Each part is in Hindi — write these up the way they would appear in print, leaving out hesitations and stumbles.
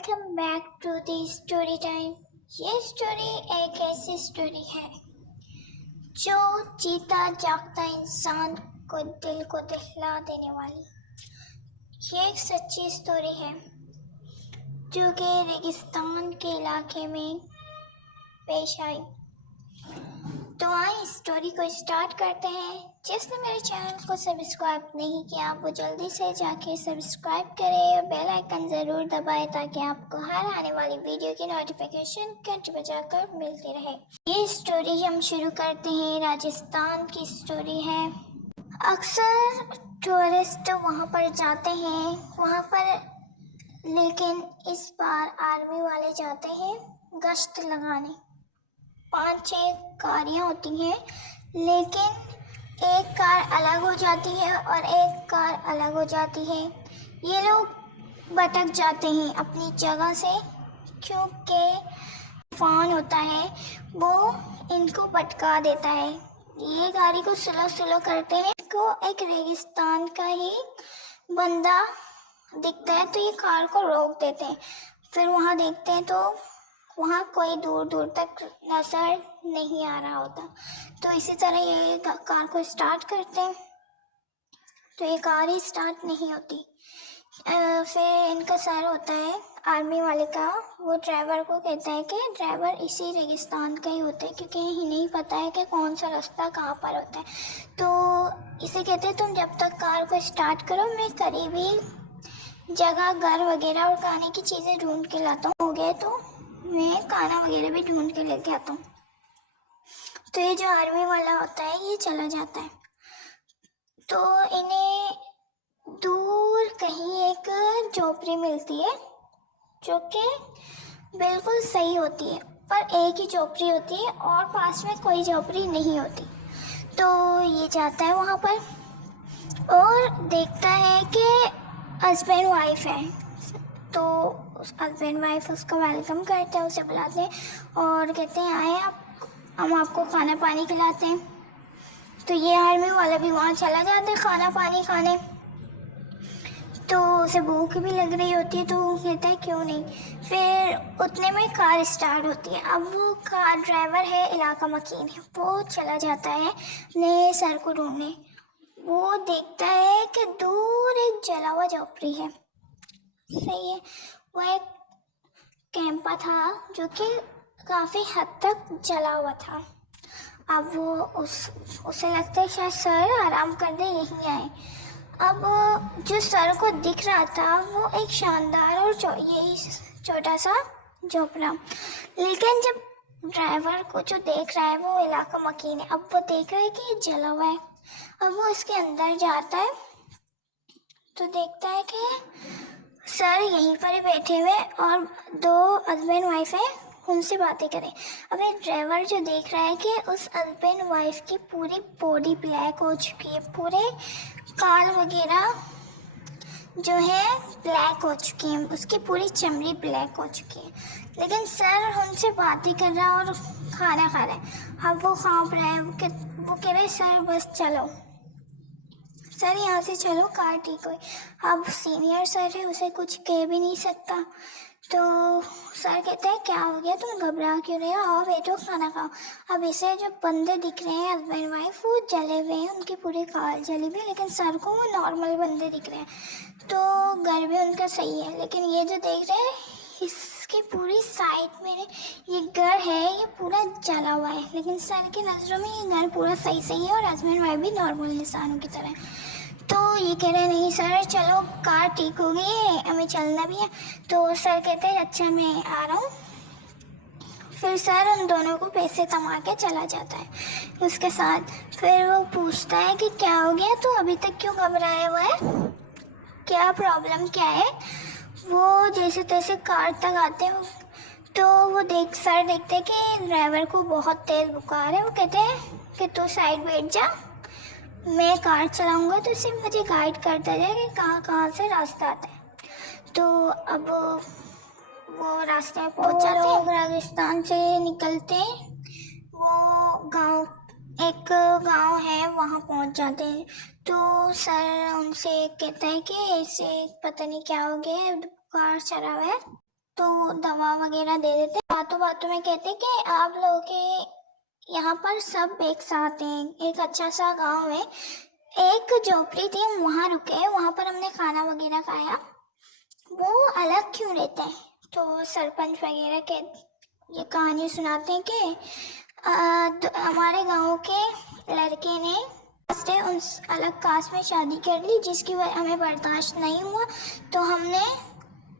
Welcome back to the story time. ये स्टोरी एक ऐसी स्टोरी है जो जीता जागता इंसान को दिल को दहला देने वाली। ये एक सच्ची स्टोरी है जो कि रेगिस्तान के इलाके में पेश आई। तो आइए स्टोरी को स्टार्ट करते हैं। जिसने मेरे चैनल को सब्सक्राइब नहीं किया वो जल्दी से जाके सब्सक्राइब करें और बेल आइकन ज़रूर दबाएं ताकि आपको हर आने वाली वीडियो की नोटिफिकेशन घंटे बजाकर मिलती रहे। ये स्टोरी हम शुरू करते हैं। राजस्थान की स्टोरी है। अक्सर टूरिस्ट वहाँ पर जाते हैं वहाँ पर, लेकिन इस बार आर्मी वाले जाते हैं गश्त लगाने। 5-6 कारें होती हैं, लेकिन एक कार अलग हो जाती है और एक कार अलग हो जाती है। ये लोग भटक जाते हैं अपनी जगह से क्योंकि तूफान होता है वो इनको भटका देता है। ये गाड़ी को स्लो स्लो करते हैं। को एक रेगिस्तान का ही बंदा दिखता है तो ये कार को रोक देते हैं। फिर वहाँ देखते हैं तो वहाँ कोई दूर दूर तक नजर नहीं आ रहा होता। तो इसी तरह ये कार को स्टार्ट करते हैं तो ये कार ही स्टार्ट नहीं होती। फिर इनका सर होता है आर्मी वाले का, वो ड्राइवर को कहता है कि ड्राइवर इसी रेगिस्तान का ही होता है क्योंकि यही नहीं पता है कि कौन सा रास्ता कहाँ पर होता है। तो इसे कहते हैं तुम जब तक कार को स्टार्ट करो मैं करीबी जगह घर वगैरह और खाने की चीज़ें ढूंढ के लाता हूँ। हो गए तो मैं खाना वगैरह भी ढूंढ के लेके आता हूँ। तो ये जो आर्मी वाला होता है ये चला जाता है। तो इन्हें दूर कहीं एक झोपड़ी मिलती है जो कि बिल्कुल सही होती है, पर एक ही झोपड़ी होती है और पास में कोई झोपड़ी नहीं होती। तो ये जाता है वहाँ पर और देखता है कि हस्बैंड वाइफ है। तो उस हस्बैंड वाइफ उसका वेलकम करते हैं, उसे बुलाते हैं और कहते हैं आए आप, हम आपको खाना पानी खिलाते हैं। तो ये आर्मी वाला भी वहाँ चला जाता है खाना पानी खाने। तो उसे भूख भी लग रही होती है तो वो कहता है क्यों नहीं। फिर उतने में कार स्टार्ट होती है। अब वो कार ड्राइवर है इलाका मकीन है, वो चला जाता है अपने सर को ढूंढने। वो देखता है कि दूर एक जला हुआ झोपड़ी है। सही है, वो एक कैंपा था जो कि काफ़ी हद तक जला हुआ था। अब वो उसे लगता है शायद सर आराम करने यहीं आए। अब जो सर को दिख रहा था वो एक शानदार और यही छोटा सा झोपड़ा, लेकिन जब ड्राइवर को जो देख रहा है वो इलाका मकीन है। अब वो देख रहा है कि ये जला हुआ है। अब वो इसके अंदर जाता है तो देखता है कि सर यहीं पर ही बैठे हुए और 2 हस्बैंड वाइफ है, उनसे बातें करें। अब एक ड्राइवर जो देख रहा है कि उस हस्बैंड वाइफ की पूरी बॉडी ब्लैक हो चुकी है, पूरे काल वगैरह जो है ब्लैक हो चुकी है, उसकी पूरी चमड़ी ब्लैक हो चुकी है, लेकिन सर उनसे बातें कर रहा है और खाना खा रहा है। अब वो कांप रहा है, वो कह रहे सर बस चलो सर, यहाँ से चलो कार ठीक हुई। अब सीनियर सर है, उसे कुछ कह भी नहीं सकता। तो सर कहता है क्या हो गया, तुम घबरा क्यों रहे हो, आओ बैठो खाना खाओ। अब इसे जो बंदे दिख रहे हैं हस्बैंड वाइफ वो जले हुए हैं, उनकी पूरी कार जली हुई है, लेकिन सर को वो नॉर्मल बंदे दिख रहे हैं। तो घर भी उनका सही है, लेकिन ये जो देख रहे हैं इसकी पूरी साइड में ये घर है ये पूरा जला हुआ है, लेकिन सर की नज़रों में ये घर पूरा सही सही है और हस्बैंड वाइफ भी नॉर्मल इंसानों की तरह। तो ये कह रहे नहीं सर चलो कार ठीक हो गई है, हमें चलना भी है। तो सर कहते हैं अच्छा मैं आ रहा हूँ। फिर सर उन दोनों को पैसे थमा के चला जाता है उसके साथ। फिर वो पूछता है कि क्या हो गया, तो अभी तक क्यों घबराया हुआ है, क्या प्रॉब्लम क्या है। वो जैसे तैसे कार तक आते हैं तो वो सर देखते हैं कि ड्राइवर को बहुत तेज़ बुखार है। वो कहते हैं कि तू साइड बैठ जा, मैं कार चलाऊंगा तो सिर्फ मुझे गाइड करता जाए कि कहाँ कहाँ से रास्ता आता है। तो अब वो रास्ते में पहुँच जाते हैं। लोग राजस्थान से निकलते हैं, वो एक गांव है वहाँ पहुँच जाते हैं। तो सर उनसे कहता है कि ऐसे पता नहीं क्या हो गया है, बुखार चढ़ा हुआ है। तो दवा वगैरह दे देते। बातों बातों में कहते कि आप लोगों के यहाँ पर सब एक साथ हैं, एक अच्छा सा गांव है, एक झोपड़ी थी, हम वहाँ रुके, वहाँ पर हमने खाना वगैरह खाया, वो अलग क्यों रहते हैं। तो सरपंच वगैरह के ये कहानी सुनाते हैं कि हमारे गांव के लड़के ने उस अलग कास्ट में शादी कर ली, जिसकी वजह हमें बर्दाश्त नहीं हुआ, तो हमने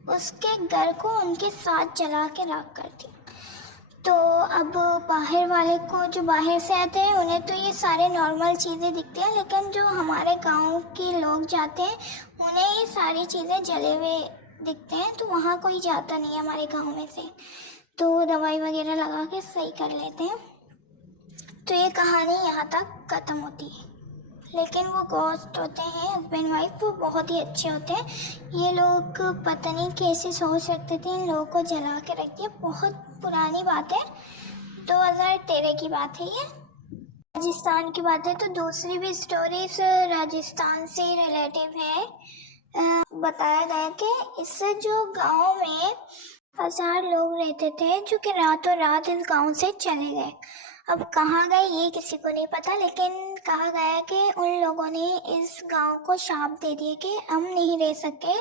उसके घर को उनके साथ जला के राख कर दिया। तो अब बाहर वाले को, जो बाहर से आते हैं, उन्हें तो ये सारे नॉर्मल चीज़ें दिखती हैं, लेकिन जो हमारे गांव के लोग जाते हैं उन्हें ये सारी चीज़ें जले हुए दिखते हैं, तो वहाँ कोई जाता नहीं है हमारे गांव में से, तो दवाई वगैरह लगा के सही कर लेते हैं। तो ये कहानी यहाँ तक ख़त्म होती है। लेकिन वो गोस्ट होते हैं, हस्बैंड वाइफ, वो बहुत ही अच्छे होते हैं। ये लोग पता नहीं कैसे सोच सकते थे इन लोगों को जला के रख दिया। बहुत पुरानी बात है, 2013 की बात है ये। राजस्थान की बात है तो दूसरी भी स्टोरीज राजस्थान से रिलेटिव है। बताया गया कि इससे जो गांव में 1000 लोग रहते थे, जो कि रातों रात इस गांव से चले गए। अब कहाँ गए ये किसी को नहीं पता, लेकिन कहा गया कि उन लोगों ने इस गांव को शाप दे दिए कि हम नहीं रह सके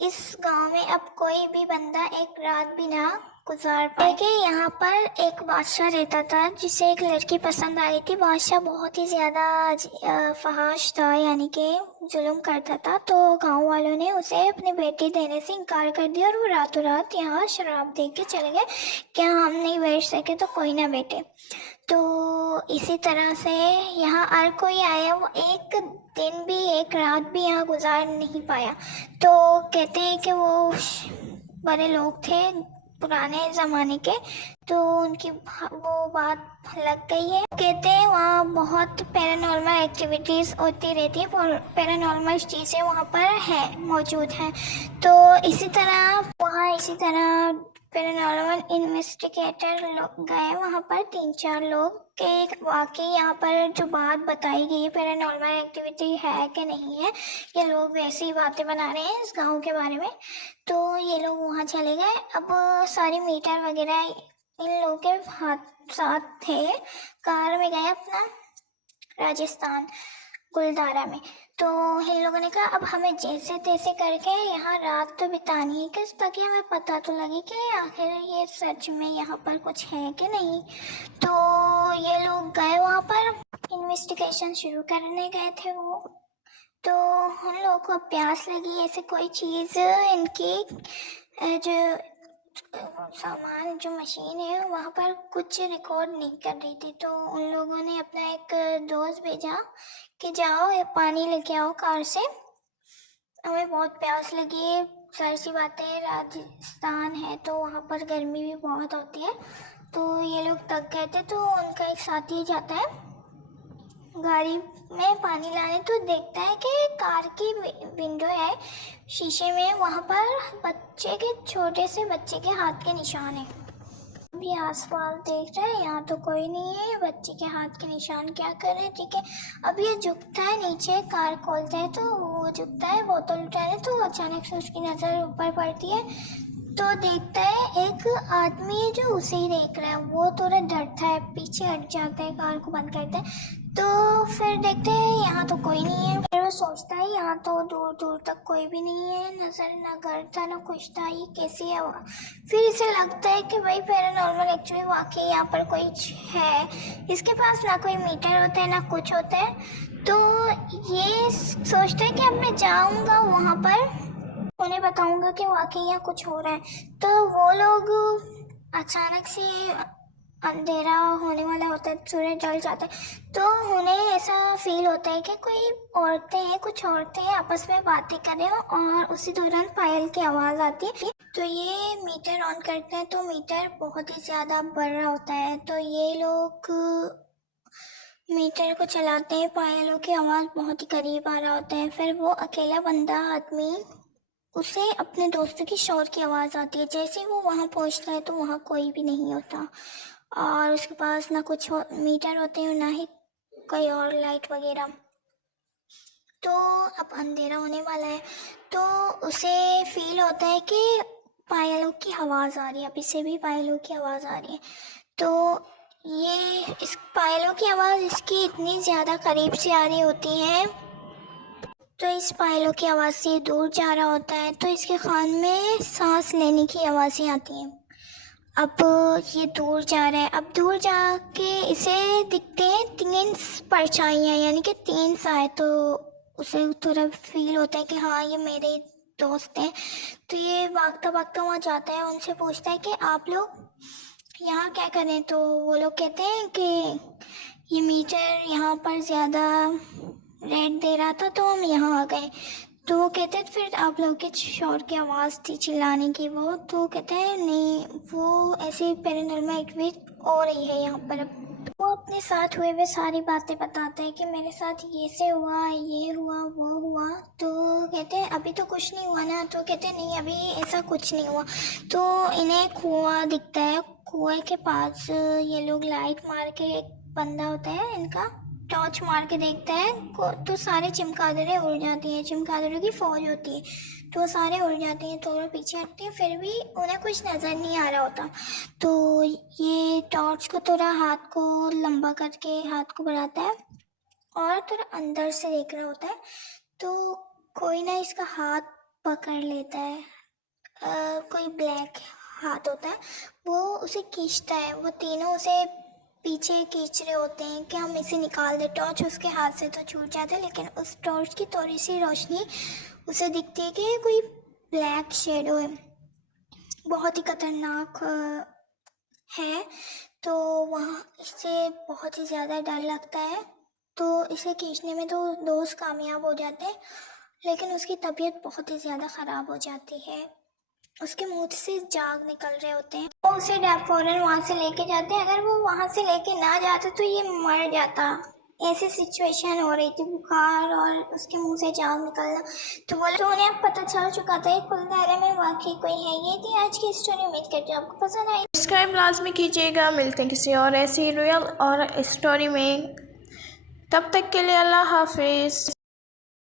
इस गांव में, अब कोई भी बंदा एक रात भी ना गुजार पाए। कि यहाँ पर एक बादशाह रहता था जिसे एक लड़की पसंद आई थी। बादशाह बहुत ही ज़्यादा फहाश था, यानी कि जुल्म करता था, तो गांव वालों ने उसे अपनी बेटी देने से इनकार कर दिया और वो रातों रात यहाँ शराब दे के चले गए कि हम नहीं बैठ सके तो कोई ना बैठे। तो इसी तरह से यहाँ हर कोई आया, वो एक दिन भी एक रात भी यहाँ गुजार नहीं पाया। तो कहते हैं कि वो बड़े लोग थे पुराने ज़माने के, तो उनकी वो बात लग गई है। कहते हैं वहाँ बहुत पैरानॉर्मल एक्टिविटीज़ होती रहती है, पैरानॉर्मल चीज़ें वहाँ पर है मौजूद हैं। तो इसी तरह पैरानॉर्मल इन्वेस्टिगेटर लोग गए वहाँ पर, 3-4 लोग के वाकई यहाँ पर जो बात बताई गई है पैरानॉर्मल एक्टिविटी है कि नहीं है, ये लोग वैसी ही बातें बना रहे हैं इस गांव के बारे में। तो ये लोग वहाँ चले गए। अब सारी मीटर वगैरह इन लोगों के साथ थे, कार में गए अपना राजस्थान गुलदारा में। तो इन लोगों ने कहा अब हमें जैसे तैसे करके यहाँ रात तो बितानी है, किस ताकि हमें पता तो लगे कि आखिर ये सच में यहाँ पर कुछ है कि नहीं। तो ये लोग गए वहाँ पर, इन्वेस्टिगेशन शुरू करने गए थे वो। तो उन लोगों को प्यास लगी, ऐसे कोई चीज़ इनकी जो सामान, जो मशीन है वहाँ पर कुछ रिकॉर्ड नहीं कर रही थी। तो उन लोगों ने अपना एक दोस्त भेजा कि जाओ ये पानी लेके आओ कार से, हमें बहुत प्यास लगी है। जाहिर सी बात है राजस्थान है तो वहाँ पर गर्मी भी बहुत होती है। तो ये लोग थक गए थे, तो उनका एक साथी जाता है गाड़ी में पानी लाने, तो देखता है कि कार की विंडो है शीशे में, वहाँ पर छोटे से बच्चे के हाथ के निशान है। अभी आसपास देख रहे हैं, यहाँ तो कोई नहीं है, बच्चे के हाथ के निशान क्या कर रहे हैं, ठीक है। अब ये झुकता है नीचे, कार खोलता है तो वो झुकता है बोतल उठाने, तो अचानक से उसकी नज़र ऊपर पड़ती है, तो देखता है एक आदमी है जो उसे ही देख रहा है। वो थोड़ा डरता है, पीछे हट जाता है, कार को बंद करता है। तो फिर देखते हैं यहाँ तो कोई नहीं है। फिर वो सोचता है यहाँ तो दूर दूर तक कोई भी नहीं है, नज़र ना घर था ना कुछ था, ये कैसी है वहाँ। फिर इसे लगता है कि भाई पैरानॉर्मल एक्चुअली वाकई यहाँ पर कोई है। इसके पास ना कोई मीटर होता है ना कुछ होता है। तो ये सोचता है कि अब मैं जाऊँगा वहाँ पर, उन्हें बताऊँगा कि वाकई यहाँ कुछ हो रहा है। तो वो लोग अचानक से अंधेरा होने वाला होता है, सूरज ढल जाता है, तो उन्हें ऐसा फील होता है कि कुछ औरतें आपस में बातें कर रहे हो, और उसी दौरान पायल की आवाज़ आती है। तो ये मीटर ऑन करते हैं, तो मीटर बहुत ही ज़्यादा बढ़ रहा होता है। तो ये लोग मीटर को चलाते हैं, पायलों की आवाज़ बहुत ही करीब आ रहा होता है। फिर वो अकेला बंदा आदमी, उसे अपने दोस्तों की शोर की आवाज़ आती है। जैसे वो वहाँ पहुँचता है तो वहाँ कोई भी नहीं होता, और उसके पास ना कुछ मीटर होते हैं ना ही कोई और लाइट वगैरह। तो अब अंधेरा होने वाला है, तो उसे फील होता है कि पायलों की आवाज़ आ रही है, अभी से भी पायलों की आवाज़ आ रही है। तो ये इस पायलों की आवाज़ इसकी इतनी ज़्यादा करीब से आ रही होती है, तो इस पायलों की आवाज़ से दूर जा रहा होता है, तो इसके कान में सांस लेने की आवाज़ें आती हैं। अब ये दूर जा रहा है, अब दूर जाके इसे दिखते हैं 3 परछाइयाँ, यानी कि 3 साए। तो उसे थोड़ा फील होता है कि हाँ ये मेरे दोस्त हैं। तो ये भागता भागता वहाँ जाता है, उनसे पूछता है कि आप लोग यहाँ क्या करें। तो वो लोग कहते हैं कि ये मीटर यहाँ पर ज़्यादा रेट दे रहा था तो हम यहाँ आ गए। तो वो कहते हैं फिर आप लोगों के शोर की आवाज़ थी चिल्लाने की वो। तो कहते हैं नहीं, वो ऐसी पैरानॉर्मल एक्टिविटी हो रही है यहाँ पर। अब वो अपने साथ हुए वे सारी बातें बताते हैं कि मेरे साथ ये से हुआ, ये हुआ, वो हुआ। तो कहते हैं अभी तो कुछ नहीं हुआ ना। तो कहते हैं नहीं, अभी ऐसा कुछ नहीं हुआ। तो इन्हें कुआं दिखता है, कुएं के पास ये लोग लाइट मार के, एक बंदा होता है इनका, टॉर्च मार के देखता है तो सारे चमगादड़ें उड़ जाती हैं। चमगादड़ों की फौज होती है, तो वो सारे उड़ जाते हैं, थोड़ा पीछे हटते हैं, फिर भी उन्हें कुछ नज़र नहीं आ रहा होता। तो ये टॉर्च को थोड़ा हाथ को लंबा करके हाथ को बढ़ाता है और थोड़ा अंदर से देख रहा होता है। तो कोई ना इसका हाथ पकड़ लेता है, कोई ब्लैक हाथ होता है, वो उसे खींचता है। वो तीनों उसे पीछे खींच रहे होते हैं कि हम इसे निकाल दें। टॉर्च उसके हाथ से तो छूट जाता है, लेकिन उस टॉर्च की थोड़ी सी रोशनी उसे दिखती है कि कोई ब्लैक शेडो है, बहुत ही खतरनाक है। तो वहाँ इससे बहुत ही ज़्यादा डर लगता है। तो इसे खींचने में तो दोस्त कामयाब हो जाते हैं, लेकिन उसकी तबीयत बहुत ही ज़्यादा ख़राब हो जाती है, उसके मुंह से जाग निकल रहे होते हैं। तो उसे फ़ौरन वहाँ से लेके जाते हैं। अगर वो वहाँ से लेके ना जाते तो ये मर जाता। ऐसी सिचुएशन हो रही थी, बुखार और उसके मुंह से जाग निकलना। तो वो तो उन्हें अब पता चल चुका था कुल दायरे में वाकई कोई है। ये थी आज की स्टोरी। उम्मीद करती हूँ आपको पसंद आई। सब्सक्राइब लाजमी कीजिएगा। मिलते हैं किसी और ऐसी रियल और स्टोरी में। तब तक के लिए अल्लाह हाफिज़।